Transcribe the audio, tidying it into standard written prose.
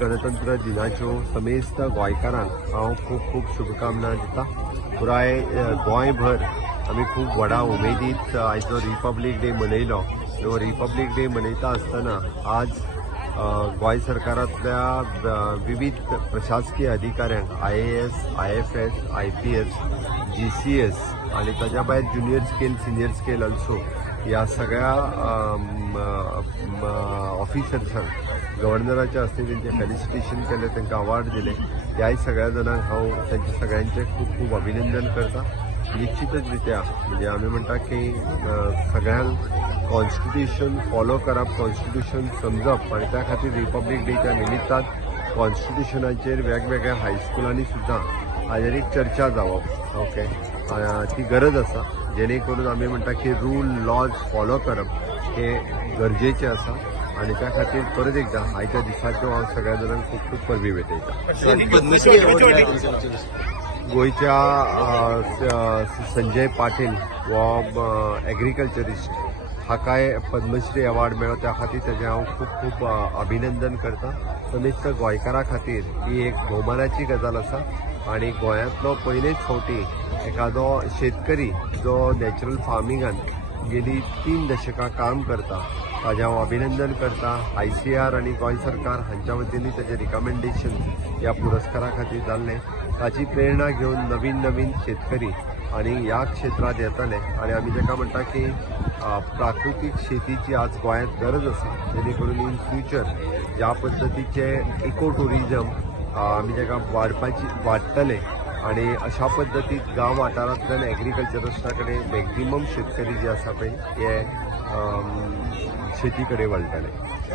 गणतंत्र दिनाच्यो समेस्त गोंयकारांक हांव खूब खूब शुभकामना दिता। पुराय गोंयभर आमी खूब व्हडा उमेदीत आयचो रिपब्लीक डे मनयलो। ह्यो रिपब्लीक डे मनयता आसतना आज गोंय सरकारांतल्या विविध प्रशासकीय अधिकाऱ्यांक IAS, IFS, IPS, GCS आनी ताच्या भायर junior scale, senior scale also ह्या सगळ्या ऑफिसर्सांक गव्हर्नराच्या हस्ते त्यांचे फेलिसिटेशन केले, तांकां अवॉर्ड दिले। ह्याय सगळ्या जाणांक हांव तांचे सगळ्यांचे खूब खूब अभिनंदन करता। निश्चितच रित्या म्हणजे आमी म्हणटा की सगळ्यांक कॉन्स्टिट्यूशन फॉलो करप, कॉन्स्टिट्यूशन समजप आनी त्या खातीर रिपब्लीक डेच्या निमित्तान कॉन्स्टिट्यूशनाचेर वेगवेगळ्या हायस्कुलांनी सुद्दां हाजेर एक चर्चा जावप। ओके, ती गरज आसा, जेणे करून आमी म्हणटा की रूल लॉज फॉलो करप हे गरजेचें आसा आणि त्या खातीर परत एकदा आयच्या दिसाच्यो हांव सगळ्या जाणांक खूब खूब परबी भेटयता। गोंयच्या संजय पाटील हो एग्रीकल्चरिस्ट हाकाय पद्मश्री अवॉर्ड मेळ्ळो, त्या खातीर ताचें हांव खूब खूब अभिनंदन करता। समेस्त गोंयकारा खातीर ही एक भोवमानाची गजाल आसा आणि गोंयांतलो पयलेच फावटी एखादो शेतकरी जो नॅचरल फार्मिंगान गेली 3 दशकां काम करता ताजें हांव अभिनंदन करता। ICAR आनी गोंय सरकार हांच्या वतीन ताचें रिकमेंडेशन ह्या पुरस्कारा खातीर जाल्लें, ताची प्रेरणा घेवन नवीन नवीन शेतकरी आनी ह्या क्षेत्रांत येतले आनी आमी ताका म्हणटा की प्राकृतीक शेतीची आज गोंयांत गरज आसा, जेणे करून इन फ्युचर ह्या पद्दतीचे इको टुरिजम आमी ताका वाडटले आणि अशा पद्दतीत गांव वाठारांतल्यान एग्रीकल्चरिस्टा कडेन मॅक्झिमम शेतकरी जे आसा पळय हे शेती कडेन वळटले।